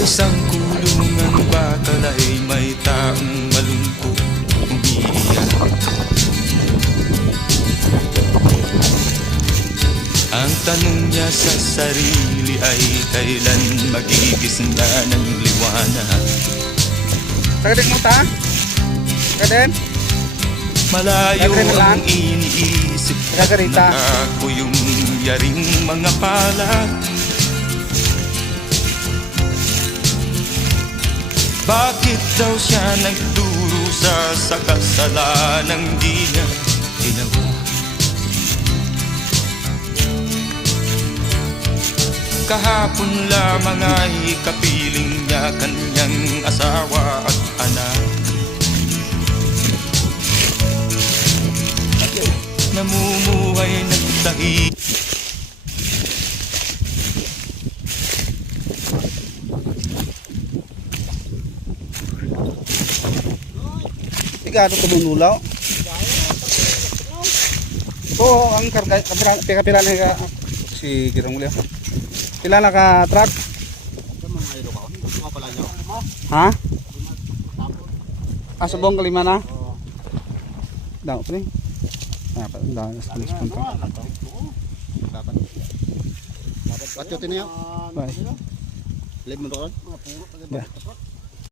isang kulungan bakal ay may taong malungkot umiiyak. Ang tanong niya sa sarili ay kailan magigising na ng liwanag. Tagadik mo ta? Kaden? Malayo ang iniisip at nakako yung yaring mga palad. Bakit daw siya nagdurusa sa kasalanang di niya ginawa? Kahapon lamang ay kapiling niya kanyang asawa at anak. Namumuhay ng tahi. Igado ko bunulaw. Oo, ang karga pila na si Girong Leo. Pila na ka truck? Ha? Asubong kalima na? Daw pre. Dapat daw sa pulis punto. Dapat. Patyo tiniyo. Bye. Live mo doon?